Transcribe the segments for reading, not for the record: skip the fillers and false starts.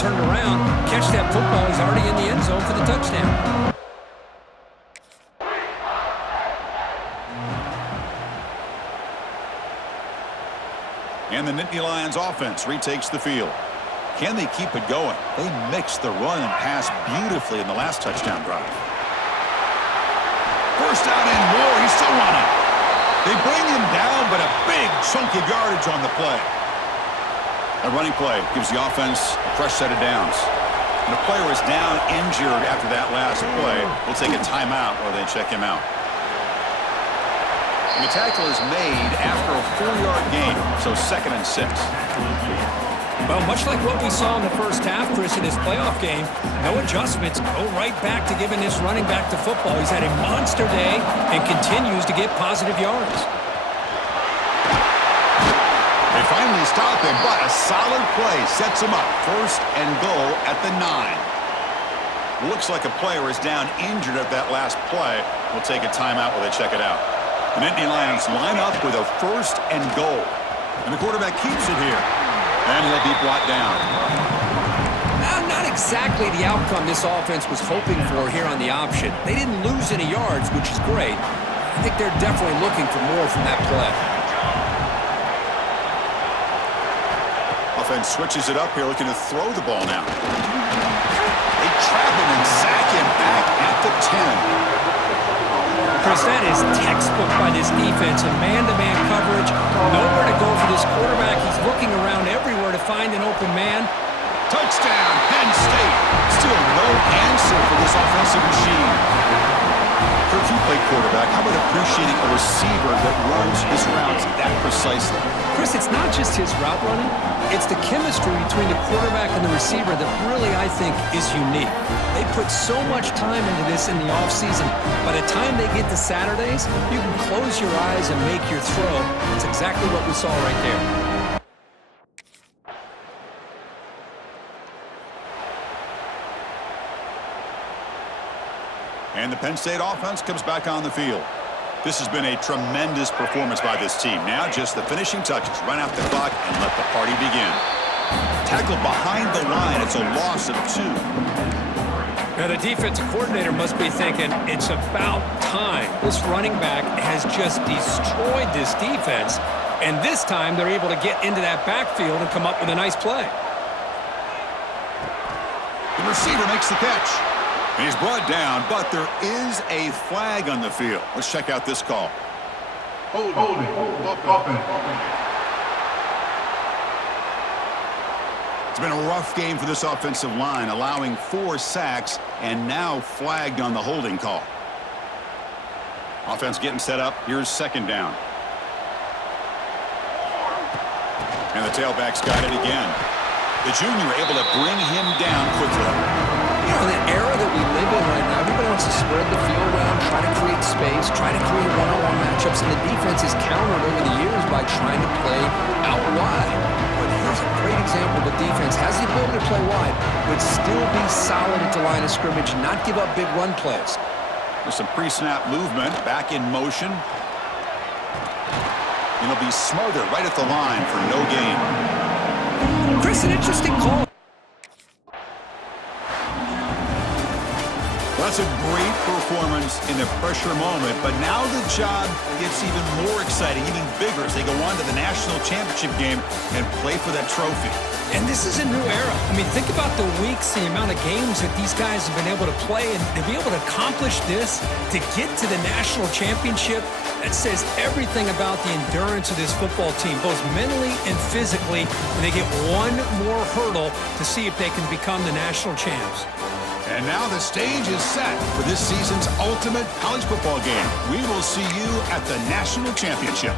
turned around, catch that football. He's already in the end zone for the touchdown. And the Nittany Lions offense retakes the field. Can they keep it going? They mixed the run and pass beautifully in the last touchdown drive. First down and more. He's still running. They bring him down, but a big chunk of yardage on the play. A running play gives the offense a fresh set of downs. When a player is down injured after that last play, they'll take a timeout or they check him out. And the tackle is made after a 4-yard gain, so 2nd and 6. Well, much like what we saw in the first half, Chris, in his playoff game, no adjustments, go right back to giving this running back to football. He's had a monster day and continues to get positive yards. They finally stop him, but a solid play sets him up. 1st and goal at the 9. Looks like a player is down injured at that last play. We'll take a timeout while they check it out. The Nittany Lions line up with a 1st and goal. And the quarterback keeps it here. And he'll be brought down. Not exactly the outcome this offense was hoping for here on the option. They didn't lose any yards, which is great. I think they're definitely looking for more from that play. Offense switches it up here, looking to throw the ball now. They trap him and sack him back at the 10. Chris, that is textbook by this defense in man-to-man coverage. Nowhere to go for this quarterback. He's looking around everywhere to find an open man. Touchdown, Penn State. Still no answer for this offensive machine. Kirk, you play quarterback. How about appreciating a receiver that runs his routes that precisely? Chris, it's not just his route running. It's the chemistry between the quarterback and the receiver that really, I think, is unique. They put so much time into this in the offseason. By the time they get to Saturdays, you can close your eyes and make your throw. That's exactly what we saw right there. And the Penn State offense comes back on the field. This has been a tremendous performance by this team. Now just the finishing touches. Run out the clock and let the party begin. Tackle behind the line. It's a loss of 2. Now the defensive coordinator must be thinking, it's about time. This running back has just destroyed this defense. And this time they're able to get into that backfield and come up with a nice play. The receiver makes the catch. And he's brought down, but there is a flag on the field. Let's check out this call. Holding. It's been a rough game for this offensive line, allowing 4 sacks and now flagged on the holding call. Offense getting set up. Here's 2nd down. And the tailback's got it again. The junior able to bring him down quickly. You know, in the era that we live in right now, everybody wants to spread the field around, try to create space, try to create one-on-one matchups, and the defense is countered over the years by trying to play out wide. But here's a great example. The defense has the ability to play wide, but still be solid at the line of scrimmage, not give up big run plays. There's some pre-snap movement, back in motion. And he'll be smothered right at the line for no gain. Chris, an interesting call. That's a great performance in the pressure moment, but now the job gets even more exciting, even bigger as they go on to the national championship game and play for that trophy. And this is a new era. I mean, think about the weeks, the amount of games that these guys have been able to play, and to be able to accomplish this, to get to the national championship, that says everything about the endurance of this football team, both mentally and physically, and they get one more hurdle to see if they can become the national champs. And now the stage is set for this season's ultimate college football game. We will see you at the national championship.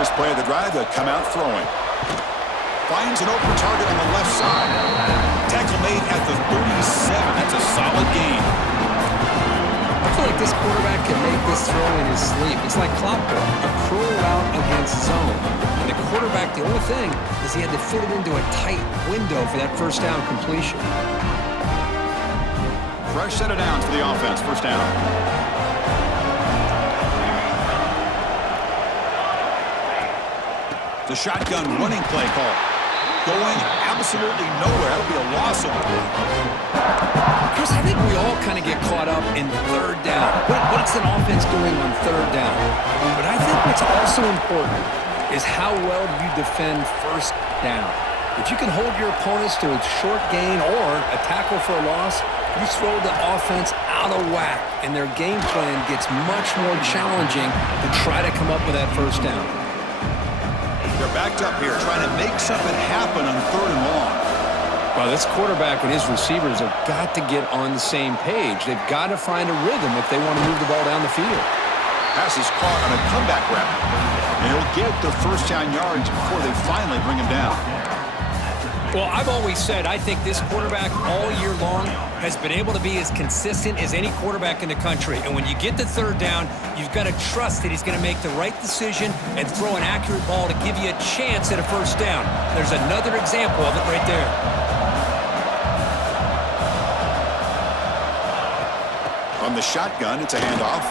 First play of the drive, they'll come out throwing. Finds an open target on the left side. Tackle made at the 37. That's a solid gain. I feel like this quarterback can make this throw in his sleep. It's like clockwork, a curl route against zone. And the quarterback, the only thing is he had to fit it into a tight window for that first down completion. Fresh set of downs for the offense. First down. The shotgun running play call. Going absolutely nowhere. That'll be a loss of the play. Chris, I think we all kind of get caught up in third down. What's an offense doing on third down? But I think what's also important is how well you defend first down. If you can hold your opponents to a short gain or a tackle for a loss, you throw the offense out of whack, and their game plan gets much more challenging to try to come up with that first down. They're backed up here, trying to make something happen on third and long. Well, this quarterback and his receivers have got to get on the same page. They've got to find a rhythm if they want to move the ball down the field. Pass is caught on a comeback route. And he'll get the first down yards before they finally bring him down. Well, I've always said I think this quarterback all year long has been able to be as consistent as any quarterback in the country. And when you get to third down, you've got to trust that he's going to make the right decision and throw an accurate ball to give you a chance at a first down. There's another example of it right there. From the shotgun, it's a handoff.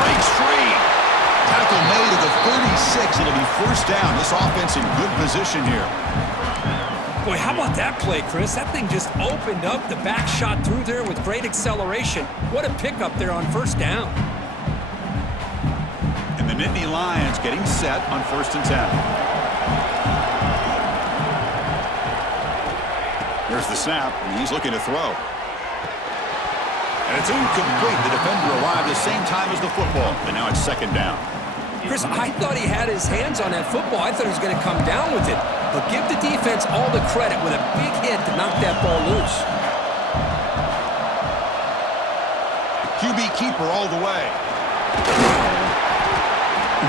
Breaks free. Tackle made at the 36. It'll be first down. This offense in good position here. Boy, how about that play, Chris? That thing just opened up. The back shot through there with great acceleration. What a pickup there on first down. And the Nittany Lions getting set on 1st and 10. Here's the snap, and he's looking to throw. And it's incomplete. The defender arrived at the same time as the football, and now it's second down. Chris, I thought he had his hands on that football. I thought he was going to come down with it. But give the defense all the credit with a big hit to knock that ball loose. QB keeper all the way.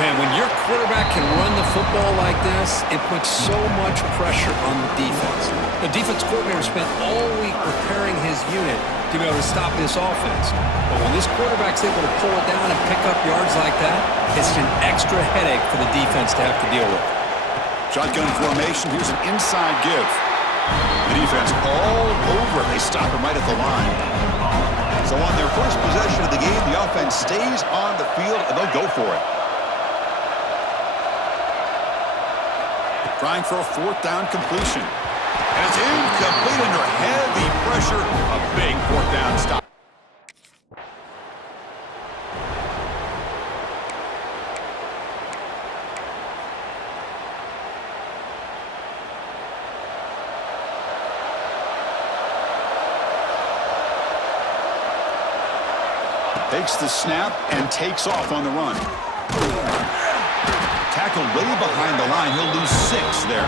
Man, when your quarterback can run the football like this, it puts so much pressure on the defense. The defense coordinator spent all week preparing his unit to be able to stop this offense. But when this quarterback's able to pull it down and pick up yards like that, it's an extra headache for the defense to have to deal with. Shotgun formation. Here's an inside give. The defense all over it. They stop him right at the line. So on their first possession of the game, the offense stays on the field, and they'll go for it. Trying for a 4th down completion. And it's incomplete under heavy pressure. A big 4th down stop. Takes the snap and takes off on the run. Tackled way behind the line. He'll lose 6 there.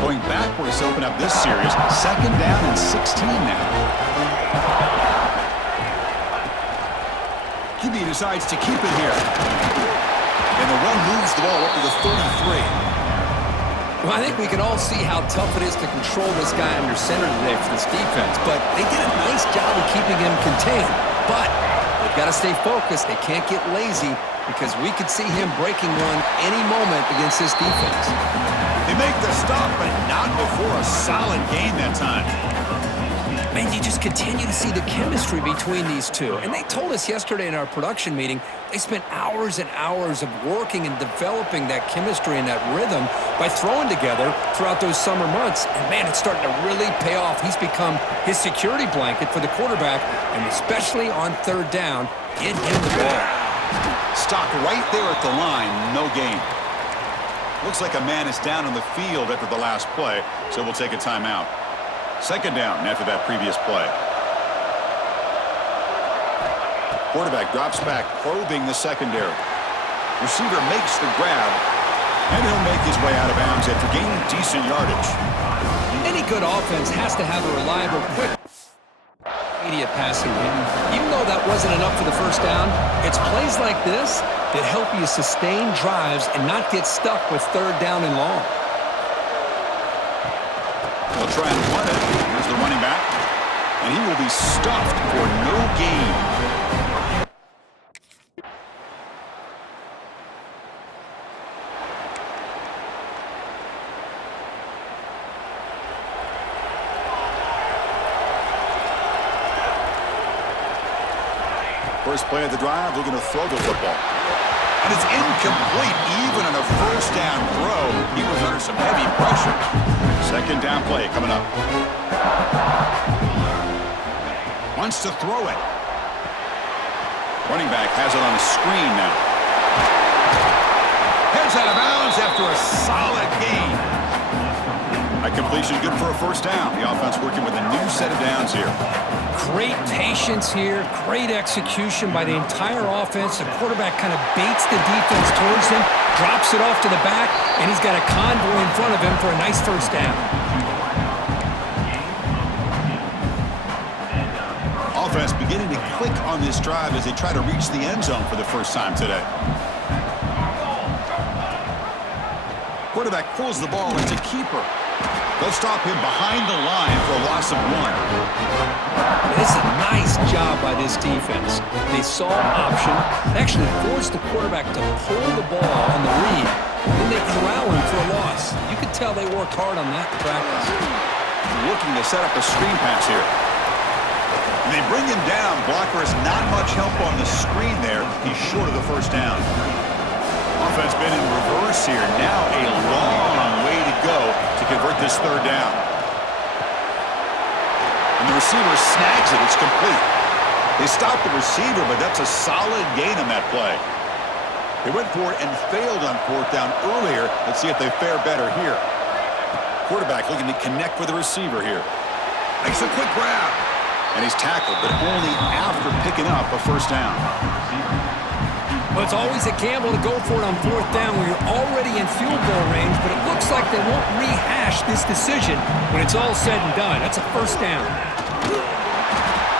Going backwards to open up this series. 2nd down and 16 now. QB decides to keep it here. And the run moves the ball up to the 33. Well, I think we can all see how tough it is to control this guy under center today for this defense, but they did a nice job of keeping him contained. But they've got to stay focused. They can't get lazy because we could see him breaking one any moment against this defense. They make the stop, but not before a solid gain that time. Man, you just continue to see the chemistry between these two. And they told us yesterday in our production meeting, they spent hours and hours of working and developing that chemistry and that rhythm by throwing together throughout those summer months. And man, it's starting to really pay off. He's become his security blanket for the quarterback, and especially on third down, get him the ball. Stopped right there at the line, no gain. Looks like a man is down on the field after the last play, so we'll take a timeout. Second down after that previous play. Quarterback drops back, probing the secondary. Receiver makes the grab, and he'll make his way out of bounds after gaining decent yardage. Any good offense has to have a reliable, quick, immediate passing game. Even though that wasn't enough for the first down, it's plays like this that help you sustain drives and not get stuck with third down and long. They'll try and run it. Here's the running back. And he will be stuffed for no gain. First play of the drive, looking to throw the football. And it's incomplete, even on a first down throw. He was under some heavy pressure. Second down play coming up. Wants to throw it. Running back has it on a screen now. Heads out of bounds after a solid gain. That completion good for a first down. The offense working with a new set of downs here. Great patience here, great execution by the entire offense. The quarterback kind of baits the defense towards him, drops it off to the back, and he's got a convoy in front of him for a nice first down. Offense beginning to click on this drive as they try to reach the end zone for the first time today. Quarterback pulls the ball into keeper. They'll stop him behind the line for a loss of 1. It's a nice job by this defense. They saw option, actually forced the quarterback to pull the ball on the read, and then they corral him for a loss. You could tell they worked hard on that in practice. Looking to set up a screen pass here. And they bring him down. Blocker has not much help on the screen there. He's short of the first down. Offense been in reverse here. Now a long way to go to convert this third down. And the receiver snags it. It's complete. They stopped the receiver, but that's a solid gain on that play. They went for it and failed on fourth down earlier. Let's see if they fare better here. Quarterback looking to connect with the receiver here. Makes a quick grab. And he's tackled, but only after picking up a first down. Well, it's always a gamble to go for it on fourth down when you're already in field goal range, but it looks like they won't rehash this decision when it's all said and done. That's a first down.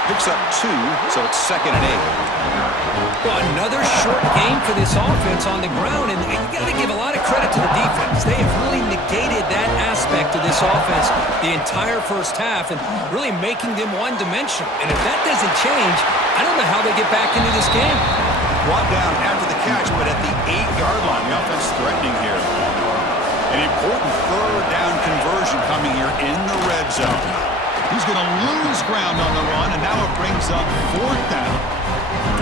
Picks up 2, so it's 2nd and 8. Well, another short game for this offense on the ground, and you got to give a lot of credit to the defense. They have really negated that aspect of this offense the entire first half and really making them one-dimensional. And if that doesn't change, I don't know how they get back into this game. Brought down after the catch, but at the 8-yard line, the offense threatening here. An important third down conversion coming here in the red zone. He's going to lose ground on the run, and now it brings up fourth down.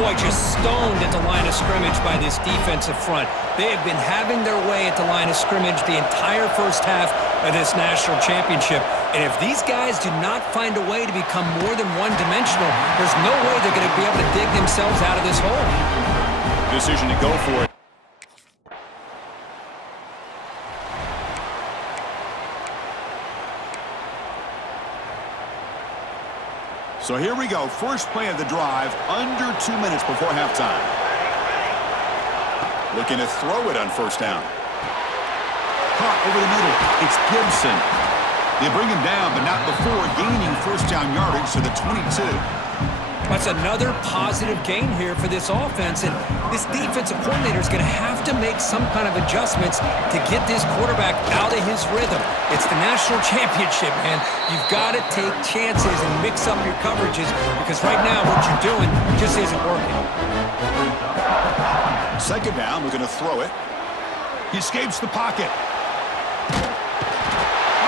Boy, just stoned at the line of scrimmage by this defensive front. They have been having their way at the line of scrimmage the entire first half of this national championship. And if these guys do not find a way to become more than one-dimensional, there's no way they're going to be able to dig themselves out of this hole. Decision to go for it. So here we go. First play of the drive, under 2 minutes before halftime. Looking to throw it on first down. Caught over the middle. It's Gibson. They bring him down, but not before gaining first down yardage to the 22. That's another positive gain here for this offense, and this defensive coordinator is going to have to make some kind of adjustments to get this quarterback out of his rhythm. It's the national championship, man. You've got to take chances and mix up your coverages because right now what you're doing just isn't working. Second down, we're going to throw it. He escapes the pocket.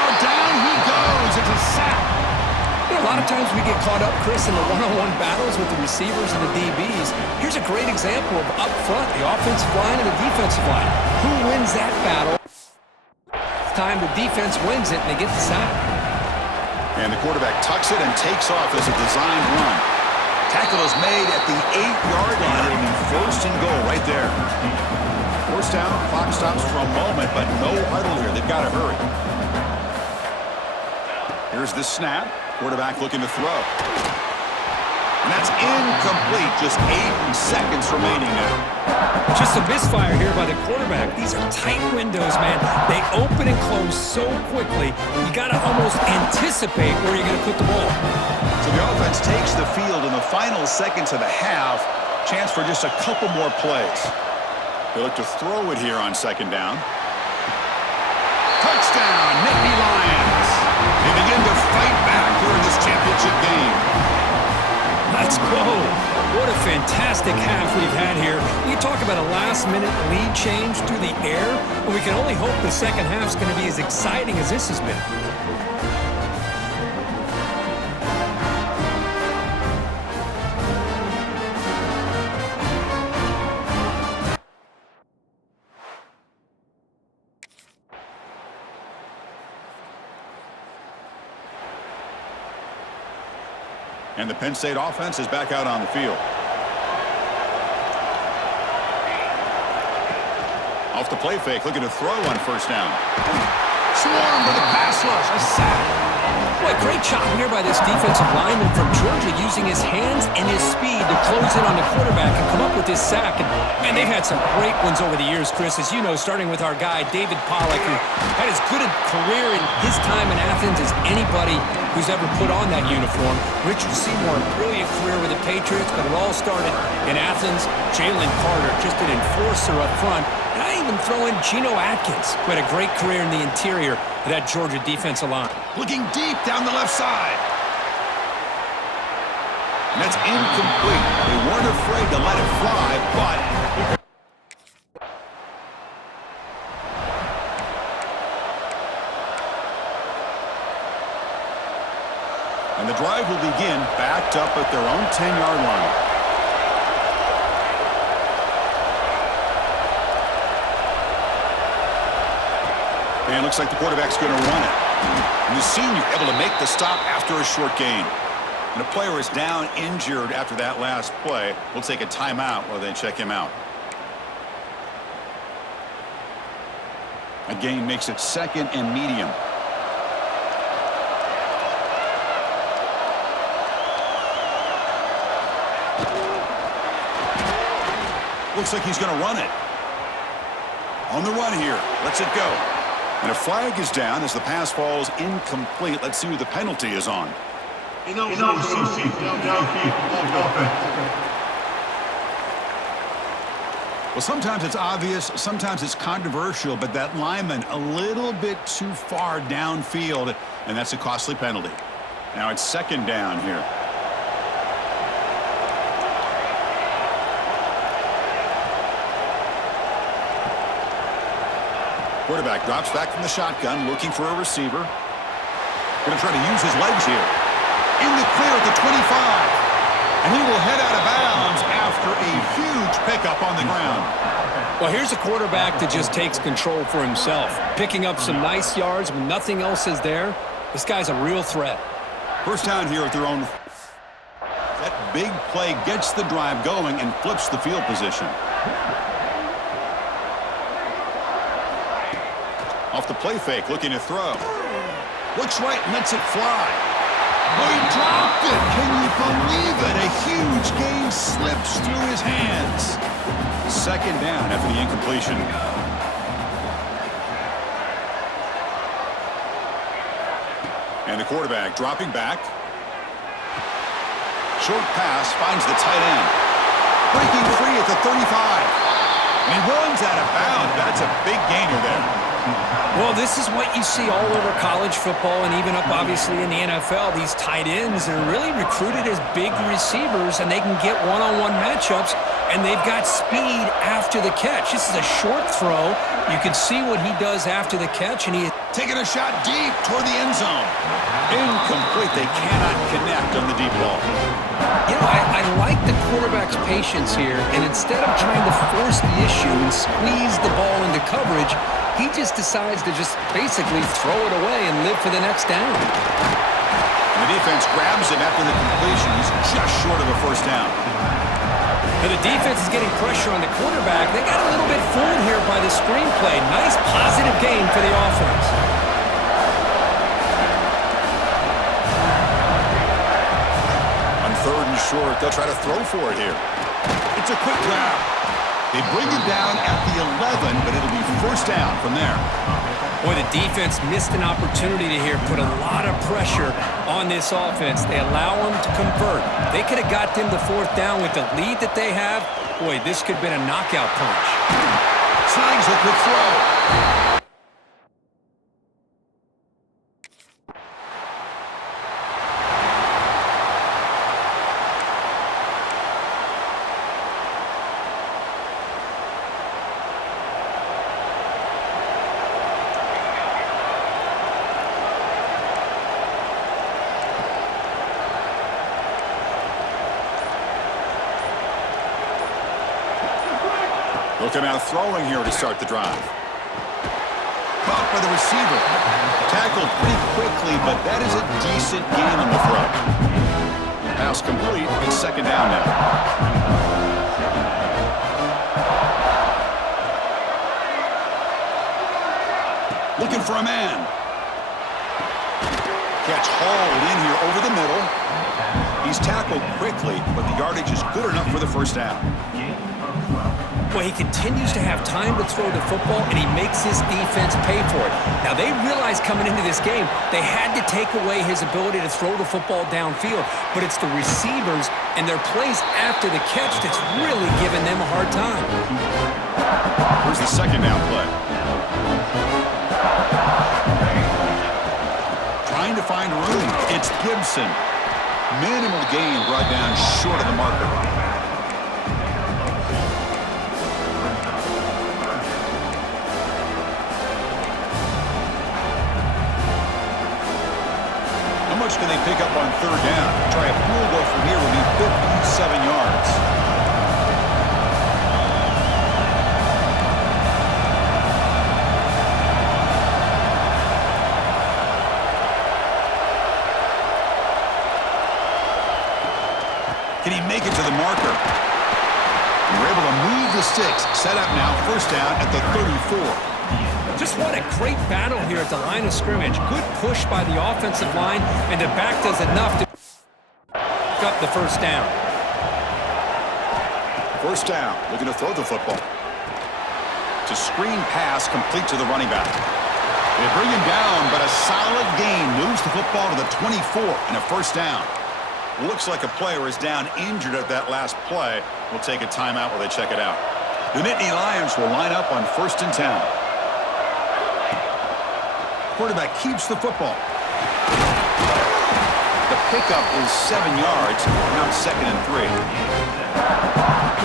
Oh, down he goes. It's a sack. A lot of times we get caught up, Chris, in the one-on-one battles with the receivers and the DBs. Here's a great example of up front, the offensive line and the defensive line. Who wins that battle? Time the defense wins it and they get the sack. And the quarterback tucks it and takes off as a designed run. Tackle is made at the 8-yard line. It'll be first and goal right there. First down, clock stops for a moment, but no huddle here. They've got to hurry. Here's the snap. Quarterback looking to throw. And that's incomplete. Just 8 seconds remaining now. Just a misfire here by the quarterback. These are tight windows, man. They open and close so quickly. You got to almost anticipate where you're going to put the ball. So the offense takes the field in the final seconds of the half. Chance for just a couple more plays. They look to throw it here on second down. Touchdown, Nittany Lions. They begin to fight back here in this championship game. Let's go. What a fantastic half we've had here. You talk about a last-minute lead change through the air, and we can only hope the second half's going to be as exciting as this has been. And the Penn State offense is back out on the field. Off the play fake, looking to throw on first down. Swarm with a pass rush, a sack. Boy, great job here by this defensive lineman from Georgia using his hands and his speed to close in on the quarterback and come up with this sack. And, man, they've had some great ones over the years, Chris, as you know, starting with our guy, David Pollack, who had as good a career in his time in Athens as anybody who's ever put on that uniform. Richard Seymour, a brilliant career with the Patriots, but it all started in Athens. Jalen Carter, just an enforcer up front. And I even throw in Geno Atkins, who had a great career in the interior of that Georgia defensive line. Looking deep down the left side. And that's incomplete. They weren't afraid to let it fly, but... And the drive will begin backed up at their own 10-yard line. And it looks like the quarterback's going to run it. And the senior able to make the stop after a short gain. And a player is down injured after that last play. We'll take a timeout while they check him out. A gain makes it second and medium. Looks like he's going to run it. On the run here. Lets it go. And a flag is down as the pass falls incomplete. Let's see who the penalty is on. Well, sometimes it's obvious, sometimes it's controversial, but that lineman a little bit too far downfield, and that's a costly penalty. Now it's second down here. Quarterback drops back from the shotgun, looking for a receiver. Going to try to use his legs here. In the clear at the 25. And he will head out of bounds after a huge pickup on the ground. Well, here's a quarterback that just takes control for himself. Picking up some nice yards when nothing else is there. This guy's a real threat. First down here at their own. That big play gets the drive going and flips the field position. Off the play fake, looking to throw. Looks right and lets it fly. Oh, he dropped it. Can you believe it? A huge gain slips through his hands. Second down after the incompletion. And the quarterback dropping back. Short pass finds the tight end. Breaking free at the 35. And he runs out of bounds. That's a big gainer there. Well, this is what you see all over college football and even up, obviously, in the NFL. These tight ends are really recruited as big receivers, and they can get one-on-one matchups, and they've got speed after the catch. This is a short throw. You can see what he does after the catch, and he is taking a shot deep toward the end zone. Incomplete. They cannot connect on the deep ball. You know, I like the quarterback's patience here, and instead of trying to force the issue and squeeze the ball into coverage, he just decides to just basically throw it away and live for the next down. The defense grabs him after the completion. He's just short of a first down. Now the defense is getting pressure on the quarterback. They got a little bit fooled here by the screenplay. Nice positive gain for the offense. On third and short, they'll try to throw for it here. It's a quick grab. They bring it down at the 11, but it'll be first down from there. Boy, the defense missed an opportunity to here put a lot of pressure on this offense. They allow them to convert. They could have got them to fourth down with the lead that they have. Boy, this could have been a knockout punch. Slides a quick throw. Looking out throwing here to start the drive. Caught by the receiver. Tackled pretty quickly, but that is a decent gain on the throw. Pass complete. It's second down now. Looking for a man. Catch hauled in here over the middle. He's tackled quickly, but the yardage is good enough for the first down. Well, he continues to have time to throw the football, and he makes his defense pay for it. Now, they realized coming into this game they had to take away his ability to throw the football downfield, but it's the receivers and their plays after the catch that's really giving them a hard time. Here's the second down play. Trying to find room. It's Gibson. Minimal gain brought down short of the marker. How much can they pick up on third down? Try a field goal from here would be 57 yards. Can he make it to the marker? And we're able to move the sticks. Set up now, first down at the 34. Just what a great battle here at the line of scrimmage. Good push by the offensive line, and the back does enough to pick up the first down. First down, looking to throw the football. It's a screen pass complete to the running back. They bring him down, but a solid gain moves the football to the 24 and a first down. Looks like a player is down injured at that last play. We'll take a timeout while they check it out. The Nittany Lions will line up on 1st and 10. Quarterback keeps the football. The pickup is 7 yards. Now 2nd and 3.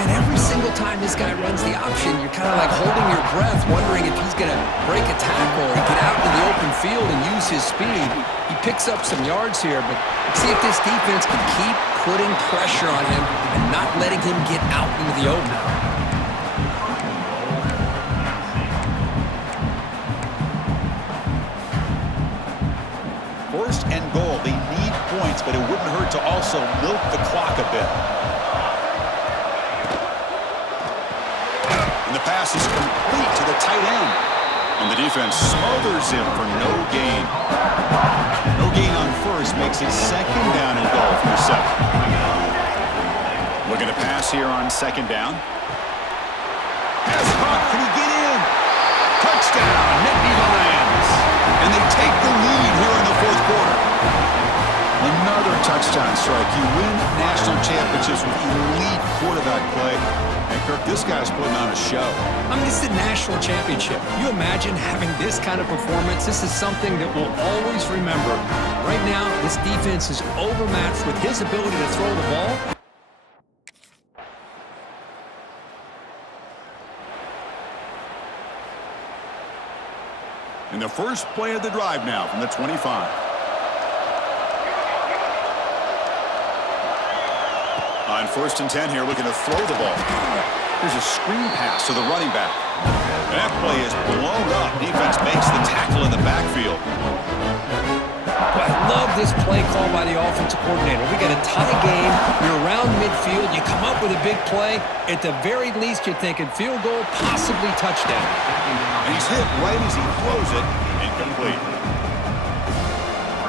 And every single time this guy runs the option, you're kind of like holding your breath, wondering if he's going to break a tackle or get out into the open field and use his speed. He picks up some yards here, but see if this defense can keep putting pressure on him and not letting him get out into the open. First and goal. They need points, but it wouldn't hurt to also milk the clock a bit. And the pass is complete to the tight end. And the defense smothers him for no gain. No gain on first makes it second down and goal from the 7. Looking to pass here on second down. Pass caught. Can he get in? Touchdown, Nittany Lions. And they take the lead here in the 4th quarter. Another touchdown strike. You win national championships with elite quarterback play. And, Kirk, this guy's putting on a show. I mean, this is a national championship. You imagine having this kind of performance? This is something that we'll always remember. Right now, this defense is overmatched with his ability to throw the ball. In the first play of the drive now from the 25. On 1st and 10 here, looking to throw the ball. Here's a screen pass to the running back. That play is blown up. Defense makes the tackle in the backfield. I love this play call by the offensive coordinator. We got a tie game. You're around midfield. You come up with a big play. At the very least, you're thinking field goal, possibly touchdown. And he's hit right as he throws it. Incomplete.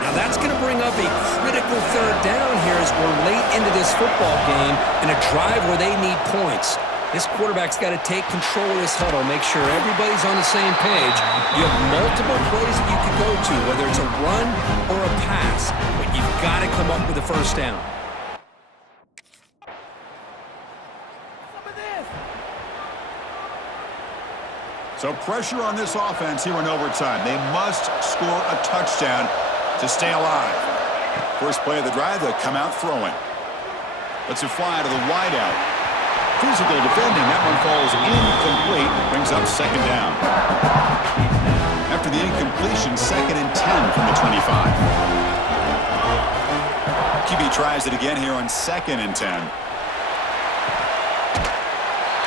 Now that's going to bring up a critical 3rd down here as we're late into this football game in a drive where they need points. This quarterback's got to take control of this huddle, make sure everybody's on the same page. You have multiple plays that you can go to, whether it's a run or a pass, but you've got to come up with a 1st down. So pressure on this offense here in overtime. They must score a touchdown to stay alive. First play of the drive, they'll come out throwing. Lets it fly to the wideout. Physical defending. That one falls incomplete. Brings up 2nd down. After the incompletion, 2nd and 10 from the 25. QB tries it again here on 2nd and 10.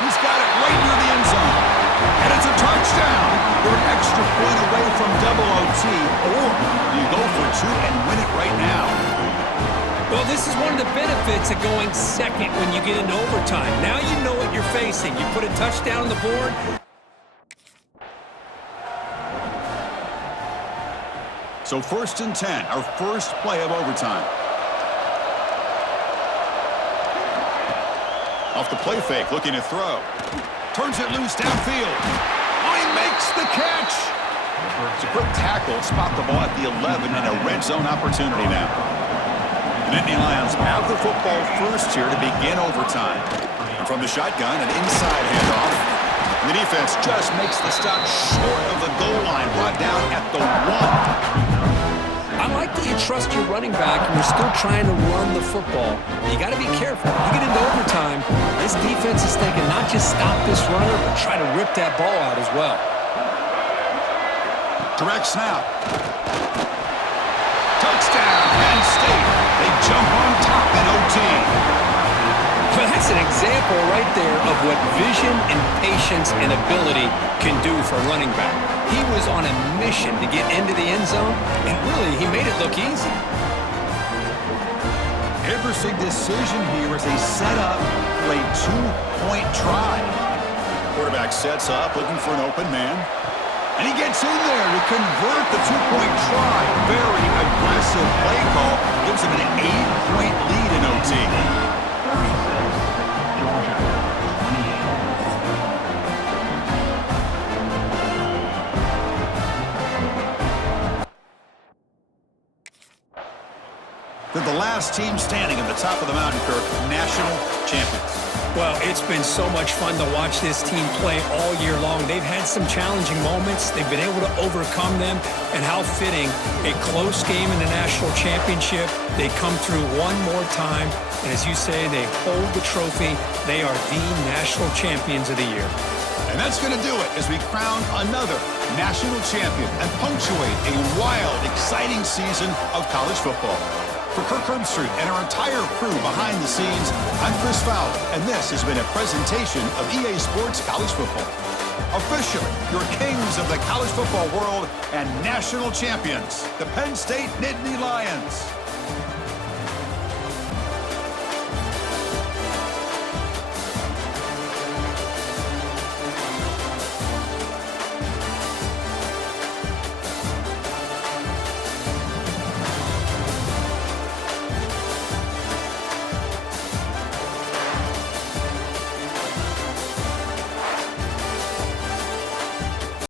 He's got it right near the end zone. And it's a touchdown. You're an extra point away from double OT, or you go for 2 and win it right now. Well, this is one of the benefits of going second when you get into overtime. Now you know what you're facing. You put a touchdown on the board. So 1st and 10, our first play of overtime. Off the play fake, looking to throw. Turns it loose downfield. Oh, he makes the catch. It's a quick tackle. Spot the ball at the 11 and a red zone opportunity now. The Nittany Lions have the football first here to begin overtime. And from the shotgun, an inside handoff. And the defense just makes the stop short of the goal line, brought down at the 1. I like that you trust your running back and you're still trying to run the football. You got to be careful. You get into overtime, this defense is thinking not just stop this runner, but try to rip that ball out as well. Direct snap. Touchdown, Penn State. They jump on top in OT. Well, that's an example right there of what vision and patience and ability can do for a running back. He was on a mission to get into the end zone, and really, he made it look easy. Every decision here is a setup for a 2-point try. Quarterback sets up, looking for an open man. And he gets in there to convert the 2-point try. Very aggressive play call. Gives him an 8-point lead in OT. They're the last team standing at the top of the mountain, Kirk. National champions. Well, it's been so much fun to watch this team play all year long. They've had some challenging moments. They've been able to overcome them. And how fitting, a close game in the national championship. They come through one more time. And as you say, they hold the trophy. They are the national champions of the year. And that's going to do it as we crown another national champion and punctuate a wild, exciting season of college football. For Kirk Herbstreit and our entire crew behind the scenes, I'm Chris Fowler, and this has been a presentation of EA Sports College Football. Officially, your kings of the college football world and national champions, the Penn State Nittany Lions.